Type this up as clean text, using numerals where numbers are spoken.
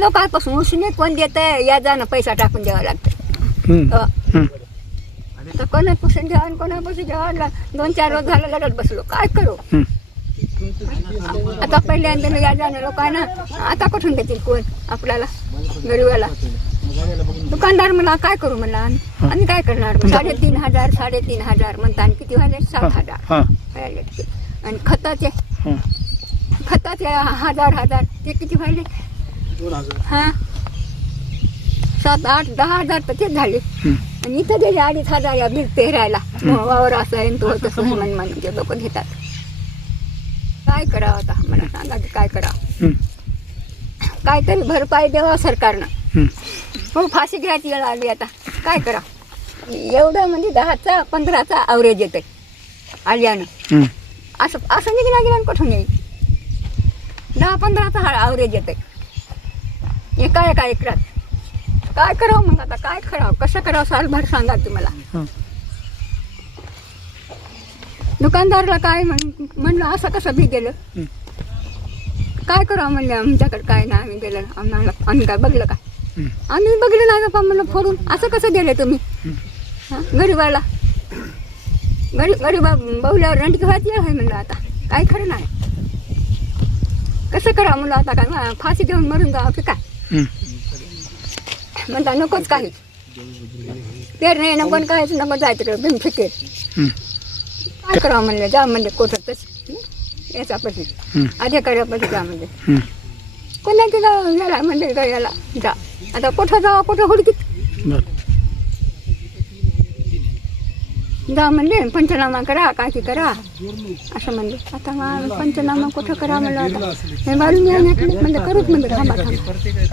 लोकांपासून उसने कोण देत आहे या जाणं पैसा टाकून द्यावा लागतं. तर कोणापासून घ्या कोणापासून घ्या 2-4 रोज झालं लढत बसलो काय करू. आता पहिल्यांदा या जाणं लोकांना आता कुठून देतील कोण आपल्याला गरीबाला. दुकानदार मला काय करू म्हणला आणि काय करणार 3,500 म्हणता आणि किती व्हायले 7,000 आणि खताचे 1,000 ते किती व्हायले 7-8-10,000 तर तेच झाले. आणि इथं दिले 2,500 या बीज पेरायला वावर असं आहे तो तसं म्हणजे लोक घेतात. काय करावं आता मला सांगा की काय करावं. काहीतरी भरपाई द्यावा सरकारनं. हो फाशी घ्यायची वेळ आली आता काय करा. एवढं म्हणजे 10-15चा ॲव्हरेज येते आल्यानं असं निघणार गेलं कुठून येईल. 10-15चा ॲव्हरेज येते एका एकरात. काय करावं मग आता काय करावं कसं करावं सालभर सांगा तुम्हाला. दुकानदारला काय म्हणलं असं कसं बी गेलं काय करावं म्हणलं आमच्याकडे काय नाही आम्ही गेलं आम्ही काय बघलं काय आम्ही बघलं नाही बाबा म्हणलं फोडून असं कसं दिलं तुम्ही गरीबाला. गरीबा बहुल्यावर रंटकी व्हायची आहे म्हणलं आता काय खरं नाही. कसं करावं म्हणलं आता काय फाशी देऊन मरून जावं की काय म्हणता नकोच काही पेर नाही नको काहीच नको जायचं बिन फिकेर. काय करावं म्हणलं जा म्हणजे कोठतच याच्यापाशी अधिकाऱ्यापाशी जा म्हणजे कोणाची याला म्हणजे याला जा आता कुठं जावं कुठं हुडकीत जा म्हणले पंचनामा करा काय की करा असं म्हणले. आता पंचनामा कुठं करा म्हणलं आता हे बाजू म्हणजे करूच म्हणजे थांबा.